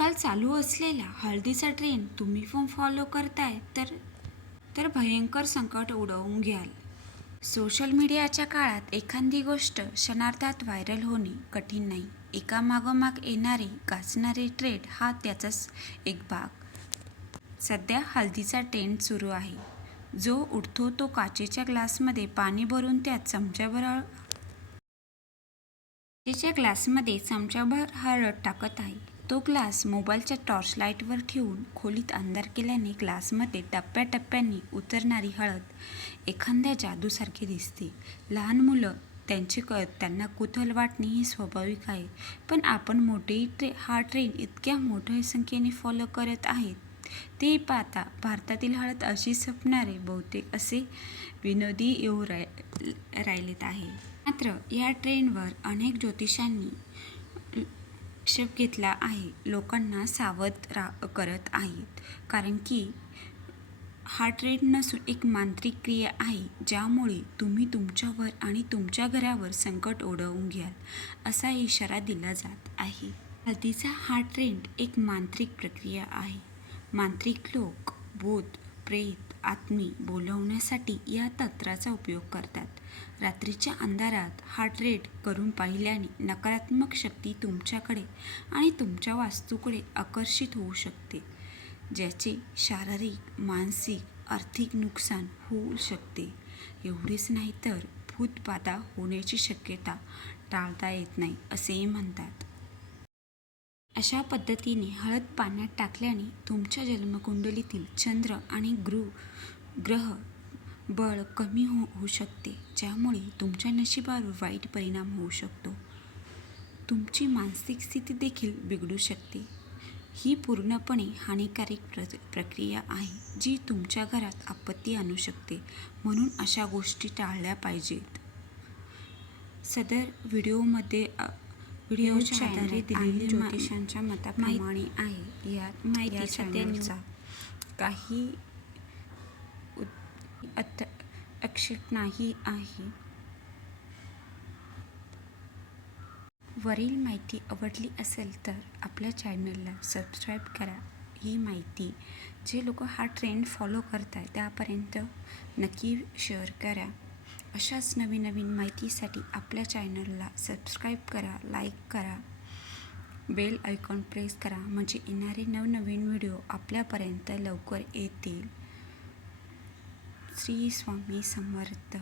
आजकाल चालू असलेला हळदीचा ट्रेंड तुम्ही पण फॉलो करताय तर तर भयंकर संकट उडवून घ्याल. सोशल मीडियाच्या काळात एखादी गोष्ट क्षणार्धात व्हायरल होणे कठीण नाही. एका मागोमाग येणारे गाजणारे ट्रेड हा त्याचाच एक भाग. सध्या हळदीचा ट्रेंड सुरू आहे. जो उठतो तो काचेच्या ग्लासमध्ये पाणी भरून त्यात चमच्याभर तिच्या ग्लासमध्ये चमच्याभर हळद टाकत आहे. तो ग्लास मोबाईलच्या टॉर्च लाईटवर ठेवून खोलीत अंधार केल्याने ग्लासमध्ये टप्प्याटप्प्यांनी उतरणारी हळद एखाद्या जादूसारखी दिसते. लहान मुलं त्यांचे क त्यांना कुतूहल वाटणे हे स्वाभाविक आहे पण आपण मोठेही ट्रे हा ट्रेंड इतक्या मोठ्या संख्येने फॉलो करत आहेत. ते पाहता भारतातील हळद अशी सपणारे बहुतेक असे विनोदी येऊ राय राहिलेत आहे. मात्र या ट्रेंडवर अनेक ज्योतिषांनी आक्षेप घेतला आहे. लोकांना सावध रा करत आहेत. कारण की हा ट्रेंड नसून एक मांत्रिक क्रिया आहे ज्यामुळे तुम्ही तुमच्यावर आणि तुमच्या घरावर संकट ओढवून घ्याल असा इशारा दिला जात आहे. हळदीचा हा ट्रेंड एक मांत्रिक प्रक्रिया आहे. मांत्रिक लोक भूत प्रेत आत्मी बोलवण्यासाठी या तंत्राचा उपयोग करतात. रात्रीच्या अंधारात हार्ट रेट करून पाहिल्याने नकारात्मक शक्ती तुमच्याकडे आणि तुमच्या वास्तूकडे आकर्षित होऊ शकते ज्याचे शारीरिक मानसिक आर्थिक नुकसान होऊ शकते. एवढेच नाही तर भूतबाधा होण्याची शक्यता टाळता येत नाही असेही म्हणतात. अशा पद्धतीने हळद पाण्यात टाकल्याने तुमच्या जन्मकुंडलीतील चंद्र आणि ग्रु ग्रह बळ कमी हो होऊ शकते ज्यामुळे तुमच्या नशिबावर वाईट परिणाम होऊ शकतो. तुमची मानसिक स्थिती देखील बिघडू शकते. ही पूर्णपणे हानिकारक प्र प्रक्रिया आहे जी तुमच्या घरात आपत्ती आणू शकते म्हणून अशा गोष्टी टाळल्या पाहिजेत. सदर व्हिडिओमध्ये व्हिडिओच्या आधारे दिलेली ज्योतिषांच्या मताप्रमाणे आहे. यात माहिती सध्या काही अत अक्षित नाही आहे. वरील माहिती आवडली असेल तर आपल्या चॅनलला सबस्क्राईब करा. ही माहिती जे लोक हा ट्रेंड फॉलो करत आहे त्यापर्यंत नक्की शेअर करा. अशाच नवीन नवीन माहितीसाठी आपल्या चॅनलला सबस्क्राईब करा लाईक करा बेल आयकॉन प्रेस करा म्हणजे येणारे नवनवीन व्हिडिओ आपल्यापर्यंत लवकर येतील. श्री स्वामी समर्थ.